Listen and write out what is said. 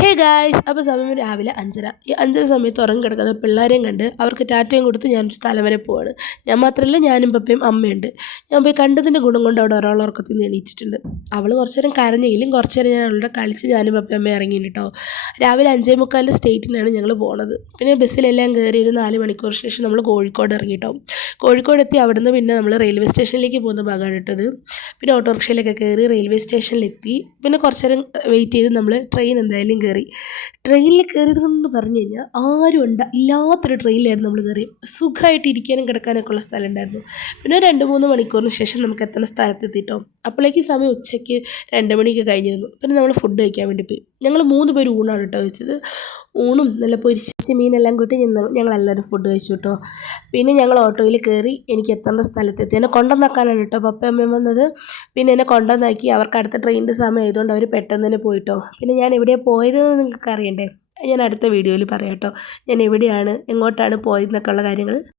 Hey guys, അപ്പോൾ സമയം രാവിലെ 5:30. ഈ 5:00 സമയത്ത് ഉറങ്ങിക്കിടക്കുന്ന പിള്ളേരെയും കണ്ട് അവർക്ക് ടാറ്റയും കൊടുത്ത് ഞാനൊരു സ്ഥലം വരെ പോവാണ്. ഞാൻ മാത്രമല്ല, ഞാനും പപ്പയും അമ്മയുണ്ട്. ഞാൻ പോയി കണ്ടതിൻ്റെ ഗുണം കൊണ്ട് അവിടെ ഒരാൾ ഉറക്കത്തിൽ നിന്ന് എണീറ്റിട്ടുണ്ട്. അവൾ കുറച്ച് നേരം കരഞ്ഞെങ്കിലും കുറച്ച് നേരം ഞാൻ അവളുടെ കളിച്ച് ഞാനും പപ്പയും അമ്മയും ഇറങ്ങി കേട്ടോ. രാവിലെ 5:45 സ്റ്റേറ്റിനാണ് ഞങ്ങൾ പോണത്. പിന്നെ ബസ്സിലെല്ലാം കയറി ഒരു 4 മണിക്കൂർ ശേഷം നമ്മൾ കോഴിക്കോട് ഇറങ്ങി കേട്ടോ. കോഴിക്കോട് എത്തി അവിടുന്ന് പിന്നെ നമ്മൾ റെയിൽവേ സ്റ്റേഷനിലേക്ക് പോകുന്ന ഭാഗമാണ് കേട്ടത്. പിന്നെ ഓട്ടോറിക്ഷയിലൊക്കെ കയറി റെയിൽവേ സ്റ്റേഷനിലെത്തി. പിന്നെ കുറച്ച് നേരം വെയിറ്റ് ചെയ്ത് നമ്മൾ ട്രെയിൻ എന്തായാലും കയറി. ട്രെയിനിൽ കയറിയത് കൊണ്ട് പറഞ്ഞു കഴിഞ്ഞാൽ ആരും ഇല്ലാത്തൊരു ട്രെയിനിലായിരുന്നു നമ്മൾ കയറി. സുഖമായിട്ട് ഇരിക്കാനും കിടക്കാനൊക്കെ ഉള്ള സ്ഥലം ഉണ്ടായിരുന്നു. പിന്നെ 2-3 മണിക്കൂറിന് ശേഷം നമുക്ക് എത്തുന്ന സ്ഥലത്തെത്തിട്ടോ. അപ്പോഴേക്ക് സമയം ഉച്ചയ്ക്ക് 2 മണിയൊക്കെ കഴിഞ്ഞിരുന്നു. പിന്നെ നമ്മൾ ഫുഡ് കഴിക്കാൻ വേണ്ടി പോയി. ഞങ്ങൾ 3 പേര് ഊണാണ് കേട്ടോ കഴിച്ചത്. ഊണും നല്ല പൊരിച്ച മീനെല്ലാം കൂട്ടി ഞങ്ങളെല്ലാവരും ഫുഡ് കഴിച്ചു കേട്ടോ. പിന്നെ ഞങ്ങൾ ഓട്ടോയിൽ കയറി എനിക്ക് എത്തേണ്ട സ്ഥലത്തെത്തി. എന്നെ കൊണ്ടുവന്നാക്കാനാണ് കേട്ടോ പപ്പയും അമ്മയും വന്നത്. പിന്നെ എന്നെ കൊണ്ടുവന്നാക്കി. അവർക്ക് അടുത്ത ട്രെയിനിൻ്റെ സമയം ആയതുകൊണ്ട് അവർ പെട്ടെന്ന് തന്നെ പോയിട്ടോ. പിന്നെ ഞാൻ എവിടെയാണ് പോയതെന്ന് നിങ്ങൾക്ക് അറിയണ്ടേ? ഞാൻ അടുത്ത വീഡിയോയിൽ പറയാം കേട്ടോ. ഞാൻ എവിടെയാണ്, എങ്ങോട്ടാണ് പോയതെന്നൊക്കെ ഉള്ള കാര്യങ്ങൾ.